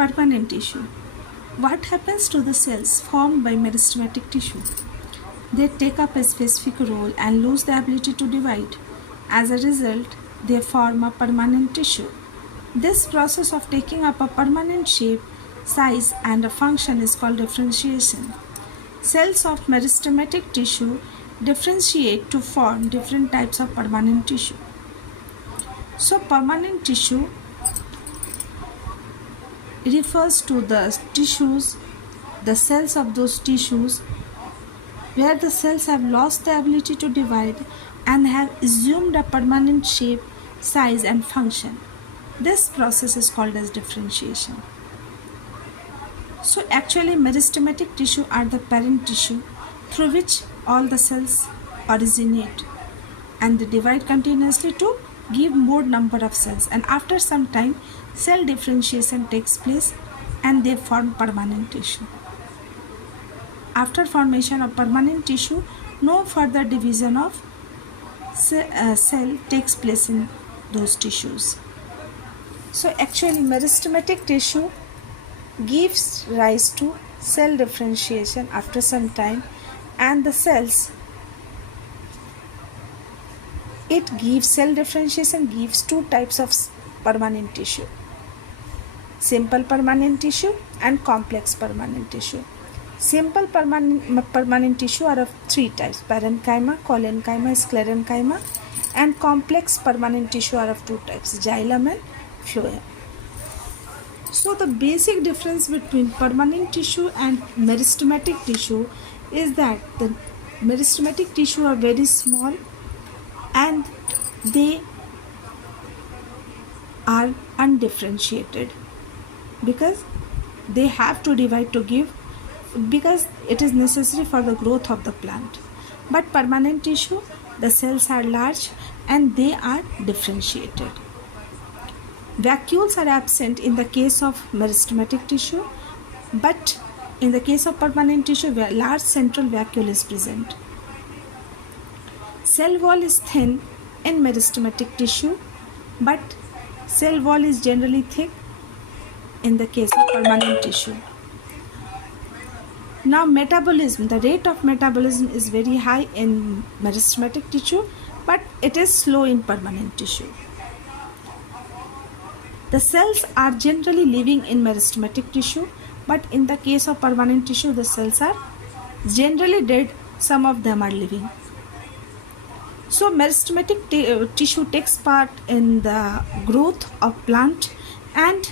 Permanent tissue. What happens to the cells formed by meristematic tissue? They take up a specific role and lose the ability to divide. As a result, they form a permanent tissue. This process of taking up a permanent shape, size, and a function is called differentiation. Cells of meristematic tissue differentiate to form different types of permanent tissue. So, permanent tissue refers to the tissues, the cells of those tissues where the cells have lost the ability to divide and have assumed a permanent shape, size, and function. This process is called as differentiation. So actually meristematic tissue are the parent tissue through which all the cells originate, and they divide continuously to give more number of cells, and after some time cell differentiation takes place and they form permanent tissue. After formation of permanent tissue, no further division of cell takes place in those tissues. So actually meristematic tissue gives rise to cell differentiation after some time, and the cells, it gives cell differentiation gives two types of permanent tissue: simple permanent tissue and complex permanent tissue. Simple permanent tissue are of three types: parenchyma, collenchyma, sclerenchyma, and complex permanent tissue are of two types: xylem and phloem. So the basic difference between permanent tissue and meristematic tissue is that the meristematic tissue are very small and they are undifferentiated because they have to divide to give, because it is necessary for the growth of the plant. But permanent tissue, the cells are large and they are differentiated. Vacuoles are absent in the case of meristematic tissue, but in the case of permanent tissue, where large central vacuole is present. Cell wall is thin in meristematic tissue, but cell wall is generally thick in the case of permanent tissue. Now metabolism, the rate of metabolism is very high in meristematic tissue, but it is slow in permanent tissue. The cells are generally living in meristematic tissue, but in the case of permanent tissue, the cells are generally dead, some of them are living. So meristematic tissue takes part in the growth of plant and